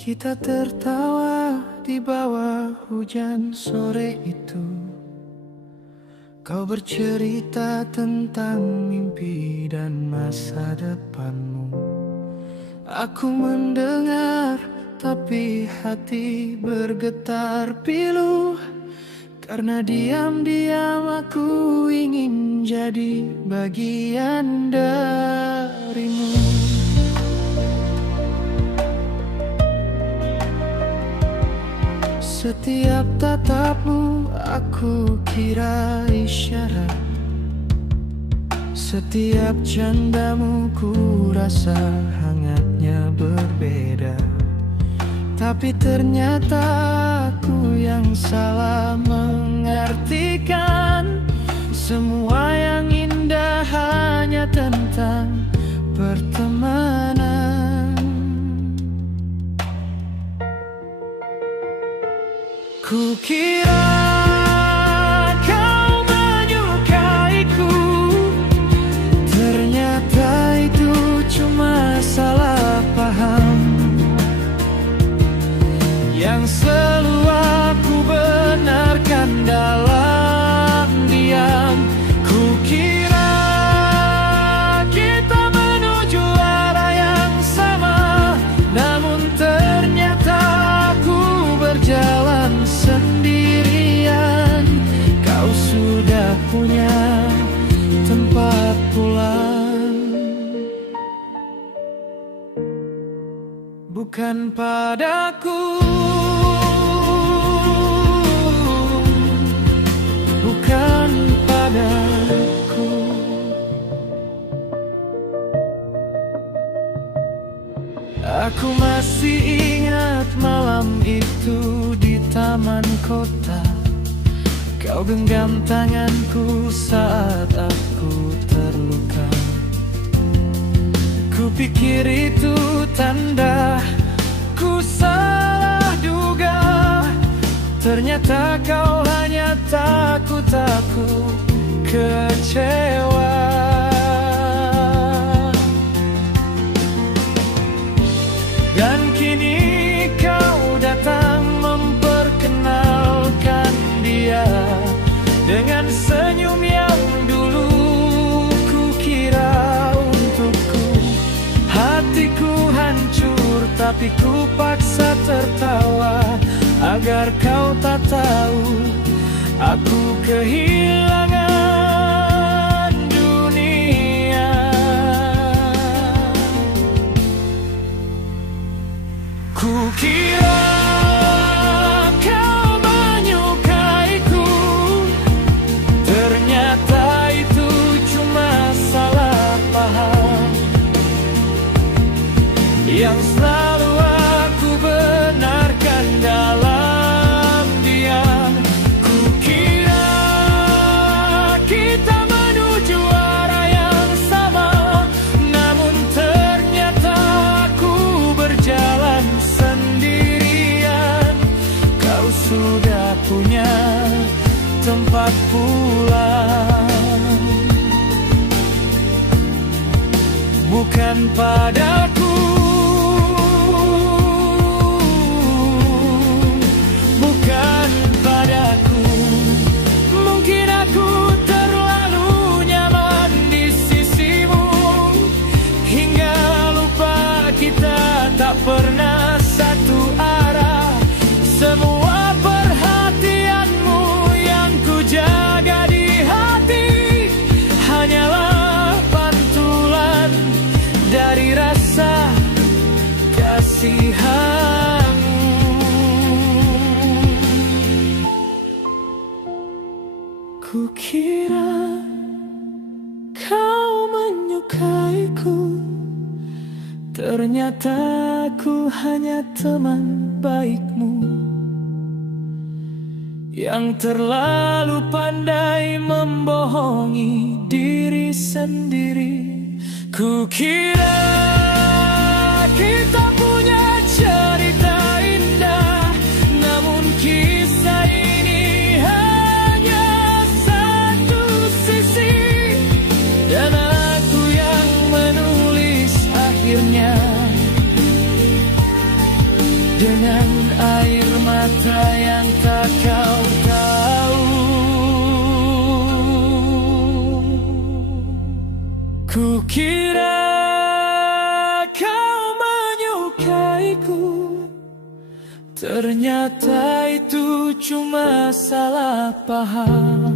Kita tertawa di bawah hujan sore itu. Kau bercerita tentang mimpi dan masa depanmu. Aku mendengar tapi hati bergetar pilu. Karena diam-diam aku ingin jadi bagian darimu. Setiap tatapmu aku kira isyarat. Setiap candamu ku rasa hangatnya berbeda. Tapi ternyata aku yang salah mengartikan. Semua yang indah hanya tentang pertemanan. Kukira kau menyukaiku, ternyata itu cuma salah paham yang selalu aku benarkan dalam diam. Kukira kita menuju arah yang sama, namun ternyata aku berjalan sendirian. Kau sudah punya tempat pulang, bukan padaku, bukan padaku. Aku masih ingat malam itu di taman kota. Kau genggam tanganku saat aku terluka. Kupikir itu tanda ku salah duga. Ternyata kau hanya takut aku kecewa. Dan kini kau datang memperkenalkan dia dengan senyum yang dulu kukira untukku. Hatiku hancur tapi ku paksa tertawa agar kau tak tahu aku kehilangan dunia. Kukira kau menyukaiku, ternyata itu cuma salah paham yang selalu aku benarkan dalam diam. Kukira kita menuju arah yang sama, namun ternyata aku berjalan sendirian. Kau sudah punya tempat pulang, bukan padaku, bukan padaku. Mungkin aku terlalu nyaman di sisimu hingga lupa kita tak pernah satu arah. Semua perhatianmu yang ku jaga di hati hanyalah pantulan dari rasa kasihanmu. Kukira kau menyukaiku, ternyata aku hanya teman baikmu yang terlalu pandai membohongi diri sendiri. Kukira kita punya cerita indah, namun kisah ini hanya satu sisi, dan aku yang menulis akhirnya. Ternyata itu cuma salah paham.